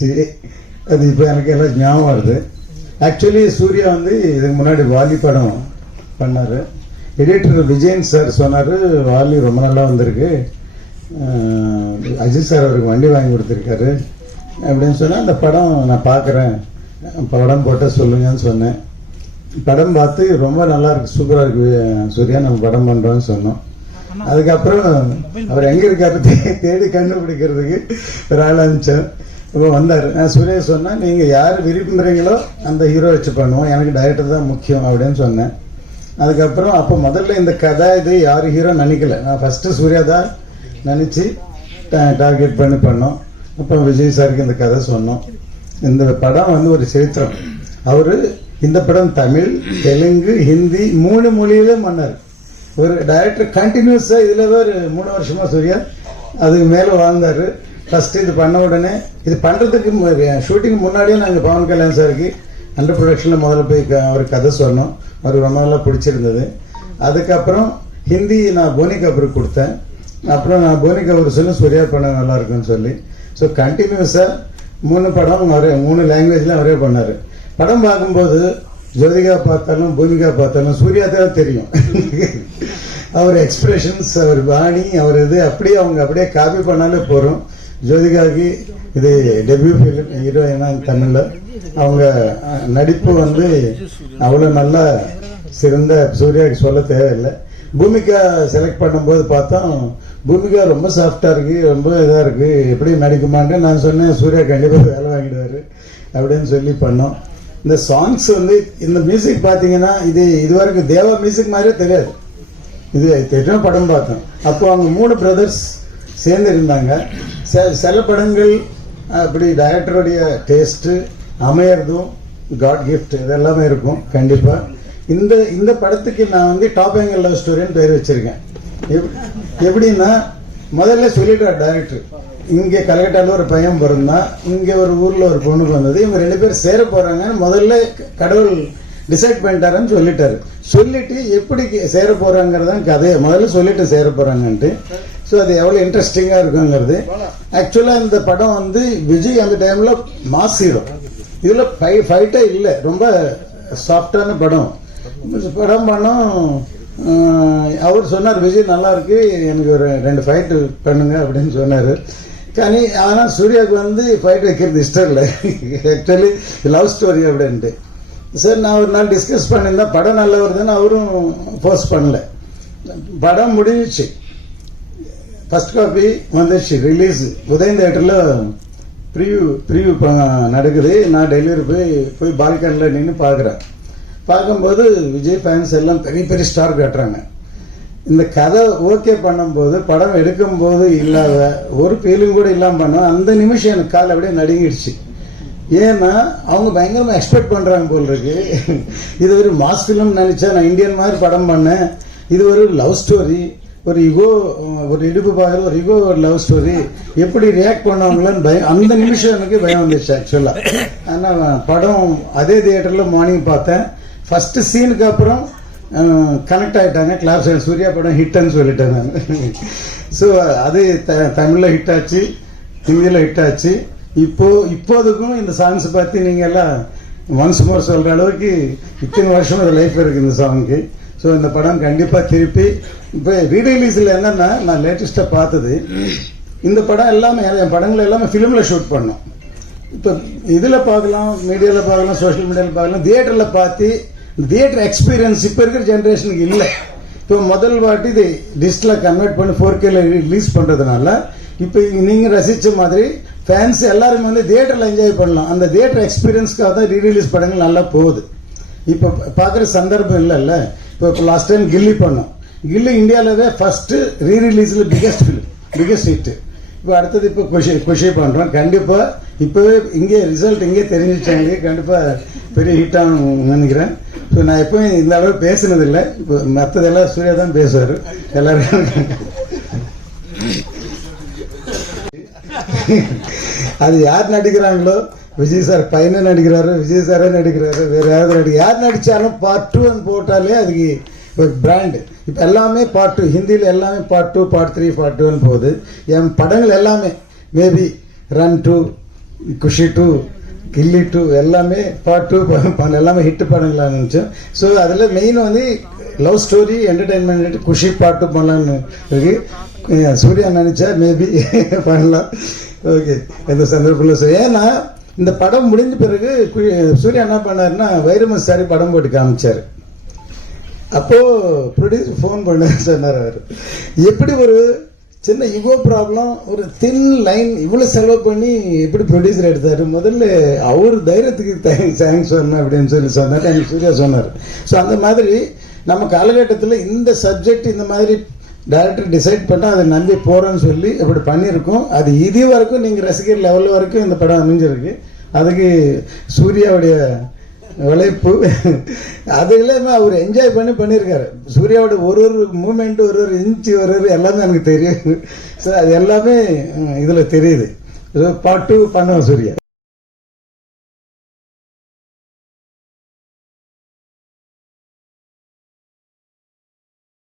இருந்துச்சு அது இப்போ எனக்கு எல்லாம் ஞாபகம் வருது. ஆக்சுவலி சூர்யா வந்து இதுக்கு முன்னாடி வாலி படம் பண்ணார். எடிட்டர் விஜயன் சார் சொன்னார் வாலி ரொம்ப நல்லா வந்திருக்கு. அஜித் சார் அவருக்கு வண்டி வாங்கி கொடுத்துருக்காரு. அப்படின்னு சொன்னால் அந்த படம் நான் பார்க்குறேன். படம் போட்டால் சொல்லுங்கன்னு சொன்னேன். படம் பார்த்து ரொம்ப நல்லா இருக்கு சூப்பராக இருக்கு. சூர்யா நம்ம படம் பண்ணுறோம்னு சொன்னோம். அதுக்கப்புறம் அவர் எங்கே இருக்காரு தேடி கண்டுபிடிக்கிறதுக்கு ஒரு ஆள் அனுப்பிச்சார் இப்போ வந்தார். நான் சூர்யா சொன்னேன் நீங்கள் யார் விரும்புகிறீங்களோ அந்த ஹீரோ வச்சு பண்ணுவோம். எனக்கு டைரக்டர் தான் முக்கியம் அப்படின்னு சொன்னேன். அதுக்கப்புறம் அப்போ முதல்ல இந்த கதை இது யார் ஹீரோ நினைக்கல நான் ஃபஸ்ட்டு சூர்யா தான் நினச்சி டார்கெட் பண்ணி பண்ணோம். அப்புறம் விஜய் சாருக்கு இந்த கதை சொன்னோம். இந்த படம் வந்து ஒரு சரித்திரம். அவர் இந்த படம் தமிழ் தெலுங்கு ஹிந்தி மூணு மொழியிலே பண்ணார். ஒரு டைரக்டர் கண்டினியூஸாக இதில் ஒரு மூணு வருஷமாக சூர்யா அதுக்கு மேலே வாழ்ந்தார். ஃபர்ஸ்ட் இது பண்ண உடனே இது பண்றதுக்கு ஷூட்டிங் முன்னாடியே நாங்கள் பவன் கல்யாண் சாருக்கு அண்டர் ப்ரொடக்ஷனில் முதல்ல போய் அவர் ஒரு கதை சொன்னோம். அவருக்கு ரொம்ப நல்லா பிடிச்சிருந்தது. அதுக்கப்புறம் ஹிந்தி நான் போனி கபூருக்கு கொடுத்தேன். அப்புறம் நான் போனி கபூர் சொல்லி சூர்யா பண்ண நல்லா இருக்குன்னு சொல்லி. ஸோ கண்டினியூஸாக மூணு படம் ஒரே மூணு லாங்குவேஜ்லாம் அவரே பண்ணார். படம் பார்க்கும்போது ஜோதிகா பார்த்தாலும் பூமிகா பார்த்தாலும் சூர்யா தான் தெரியும். அவர் எக்ஸ்பிரஷன்ஸ் அவர் பாணி அவர் இது அப்படியே அவங்க அப்படியே காப்பி பண்ணாலே போகிறோம் ஜோதிகாவுக்கு இது டெபியூ ஃபிலிம் ஹீரோயினா தமிழில். அவங்க நடிப்பு வந்து அவ்வளோ நல்லா சிறந்த சூர்யாவுக்கு சொல்ல தேவையில்லை. பூமிகா செலக்ட் பண்ணும்போது பார்த்தோம் பூமிகா ரொம்ப சாஃப்டாக இருக்குது ரொம்ப இதாக இருக்குது எப்படி நடிக்குமான்ட்டு நான் சொன்னேன் சூர்யா கண்டிப்பாக வேலை வாங்கிடுவார் அப்படின்னு சொல்லி பண்ணோம். இந்த சாங்ஸ் வந்து இந்த மியூசிக் பார்த்தீங்கன்னா இது இதுவரைக்கும் தேவா மியூசிக் மாதிரியே தெரியாது. இது தெரியும் படம் பார்த்தோம். அப்போ அவங்க மூணு பிரதர்ஸ் சேர்ந்து இருந்தாங்க சில- சில படங்கள் அப்படி டைரக்டருடைய டேஸ்ட்டு அமையறதும் காட் கிஃப்ட் இதெல்லாமே இருக்கும் கண்டிப்பாக இந்த இந்த படத்துக்கு நான் வந்து டாப் ஆங்கிள் லவ் ஸ்டோரின்னு பேர் வச்சிருக்கேன். எப்- எப்படின்னா முதல்ல சொல்லிட்டார் டைரக்டர் இங்கே கல்கட்டால ஒரு பையன் பிறந்தான் இங்கே ஒரு ஊரில் ஒரு பொண்ணு வந்தது இவங்க ரெண்டு பேரும் சேர போகிறாங்கன்னு முதல்ல கடவுள் டிசைட் பண்ணிட்டாருன்னு சொல்லிட்டாரு. சொல்லிட்டு எப்படி சேர போகிறாங்கிறதான் கதையை. முதல்ல சொல்லிட்டு சேர போகிறாங்கன்ட்டு ஸோ அது எவ்வளோ இன்ட்ரெஸ்டிங்காக இருக்குங்கிறது. ஆக்சுவலாக இந்த படம் வந்து விஜய் அந்த டைமில் மாஸ் ஹீரோ இதில் ஃபை ஃபைட்டே இல்லை. ரொம்ப சாஃப்டான படம். படம் பண்ணோம் அவர் சொன்னார் விஜய் நல்லா இருக்கு. எனக்கு ஒரு ரெண்டு ஃபைட்டு பண்ணுங்க அப்படின்னு சொன்னார். கனி ஆனால் சூர்யாவுக்கு வந்து ஃபைட் வைக்கிறது இஷ்டம் இல்லை. ஆக்சுவலி லவ் ஸ்டோரி அப்படின்ட்டு. சார் நான் ஒரு நாள் டிஸ்கஸ் பண்ணியிருந்தேன். படம் நல்லா வருதுன்னு அவரும் ஃபோர்ஸ் பண்ணல. படம் முடிஞ்சிச்சு. ஃபர்ஸ்ட் காப்பி வந்துடுச்சு ரிலீஸ் உதயம் தேட்டரில் ப்ரீவியூ ப்ரிவ்யூ நடக்குது. நான் டெலிவரி போய் போய் பால்கனியில் நின்று பார்க்குறேன். பார்க்கும்போது விஜய் ஃபேன்ஸ் எல்லாம் பெரிய பெரிய ஸ்டார் காட்டுறாங்க. இந்த கதை ஓகே பண்ணும்போது படம் எடுக்கும்போது இல்லாத ஒரு ஃபீலிங் கூட இல்லாமல் பண்ணோம் அந்த நிமிஷம் எனக்கு கால் அப்படியே நடுங்கிடுச்சு. ஏன்னா அவங்க பயங்கரமாக எக்ஸ்பெக்ட் பண்ணுறாங்க போல் இருக்கு. இது ஒரு மாஸ் ஃபிலிம் நினச்சா நான் இந்தியன் மாதிரி படம் பண்ணேன். இது ஒரு லவ் ஸ்டோரி ஒரு யுகோ ஒரு இடுப்பு பார்க்குற ஒரு யுகோ ஒரு லவ் ஸ்டோரி எப்படி ரியாக்ட் பண்ணுவாங்களான்னு பயம் அந்த நிமிஷம் எனக்கு பயம் வந்துச்சு ஆக்சுவலாக ஆனால் படம் அதே தியேட்டரில் மார்னிங் பார்த்தேன். ஃபஸ்ட்டு சீனுக்கு அப்புறம் கனெக்ட் ஆகிட்டாங்க கிளாஸ் சூர்யா படம் ஹிட்னு சொல்லிட்டேன் நான். ஸோ அது த தமிழில் ஹிட் ஆச்சு ஹிந்தியில் ஹிட் ஆச்சு. இப்போ இப்போதுக்கும் இந்த சாங்ஸ் பற்றி நீங்கள் எல்லாம் ஒன்ஸ் மோர் சொல்கிற அளவுக்கு இத்தனை வருஷம் ஒரு லைஃப் இருக்குது இந்த சாங்க்கு ஸோ இந்த படம் கண்டிப்பாக திருப்பி இப்போ ரீரிலீஸில் என்னென்னா நான் லேட்டஸ்ட்டாக பார்த்தது. இந்த படம் எல்லாமே என் படங்கள் எல்லாமே ஃபிலிமில் ஷூட் பண்ணோம். இப்போ இதில் பார்க்கலாம் மீடியாவில் பார்க்கலாம் சோஷியல் மீடியாவில் பார்க்கலாம் தியேட்டரில் பார்த்து தியேட்டர் எக்ஸ்பீரியன்ஸ் இப்போ இருக்கிற ஜென்ரேஷனுக்கு இல்லை. இப்போ முதல் வாட்டி இது டிஜிட்டலாக கன்வெர்ட் பண்ணி ஃபோர் கேல ரிலீஸ் பண்ணுறதுனால இப்போ நீங்கள் ரசித்த மாதிரி ஃபேன்ஸ் எல்லாருமே வந்து தியேட்டரில் என்ஜாய் பண்ணலாம். அந்த தியேட்டர் எக்ஸ்பீரியன்ஸ்க்காக தான் ரீரிலீஸ் படங்கள் நல்லா போகுது. இப்போ பார்க்குற சந்தர்ப்பம் இல்லைல்ல. இப்போ லாஸ்ட் டைம் கில்லி பண்ணோம். கில்லி இந்தியாவிலவே ஃபஸ்ட்டு ரீரிலீஸில் பிகெஸ்ட் ஃபிலிம் பிகெஸ்ட் ஹிட்டு இப்போ அடுத்தது இப்போ குஷி குஷி பண்ணுறோம் கண்டிப்பாக இப்போவே இங்கே ரிசல்ட் இங்கே தெரிஞ்சிச்சாங்க கண்டிப்பாக பெரிய ஹிட்டாக நினைக்கிறேன். ஸோ நான் எப்பவும் இந்த அளவு பேசுனதில்லை. இப்போ மற்றதெல்லாம் சூர்யா தான் பேசுவார். எல்லோரும் அது யார் நடிக்கிறாங்களோ விஜய் சார் பையனை நடிக்கிறாரு விஜய் சாரே நடிக்கிறாரு. வேறு யாராவது நடி யார் நடித்தாலும் பார்ட் டூன்னு போட்டாலே அதுக்கு ஒரு பிராண்டு இப்போ எல்லாமே பார்ட் டூ ஹிந்தியில் எல்லாமே part two part three part டூன்னு போகுது. என் படங்கள் எல்லாமே maybe Run two Kushi two Ghilli two எல்லாமே பார்ட் டூ எல்லாமே ஹிட் படங்களாக இருந்துச்சு. ஸோ அதில் மெயின் வந்து லவ் ஸ்டோரி என்டர்டைன்மெண்ட் குஷி பாட்டு பண்ணலான்னு இருக்கு. சூர்யா நினச்சா மேபி பண்ணலாம். ஓகே எந்த சந்தர்ப்பத்தில் ஏன்னா இந்த படம் முடிஞ்ச பிறகு சூர்யா என்ன பண்ணாருன்னா வைரமஸ் சாரி படம் போட்டு காமிச்சார். அப்போ ப்ரொடியூசர் ஃபோன் பண்ண சொன்னார் அவர். எப்படி ஒரு சின்ன யுகோ ப்ராப்ளம் ஒரு தின் லைன் இவ்வளோ செலவு பண்ணி எப்படி ப்ரொடியூசர் எடுத்தார்? முதல்ல அவர் தைரியத்துக்கு தேங்க்ஸ் தேங்க்ஸ் சொன்னேன் அப்படின்னு சொல்லி சொன்னார். எனக்கு சூர்யா சொன்னார். ஸோ அந்த மாதிரி நம்ம காலகட்டத்தில் இந்த சப்ஜெக்ட் இந்த மாதிரி டேரக்டர் டிசைட் பண்ணால் அதை நம்பி போகிறோன்னு சொல்லி அப்படி பண்ணியிருக்கோம். அது இது வரைக்கும் நீங்கள் ரசிகர் லெவல் வரைக்கும் இந்த படம் அமைஞ்சிருக்கு. அதுக்கு சூர்யாவுடைய உழைப்பு. அது இல்லாமல் அவர் என்ஜாய் பண்ணி பண்ணியிருக்காரு. சூர்யாவோட ஒரு ஒரு மூமெண்ட் ஒரு ஒரு இன்ச்சு ஒரு ஒரு எல்லாமே எனக்கு தெரியும். ஸோ அது எல்லாமே இதில் தெரியுது. பாட்டு டூ பண்ணுவோம் சூர்யா.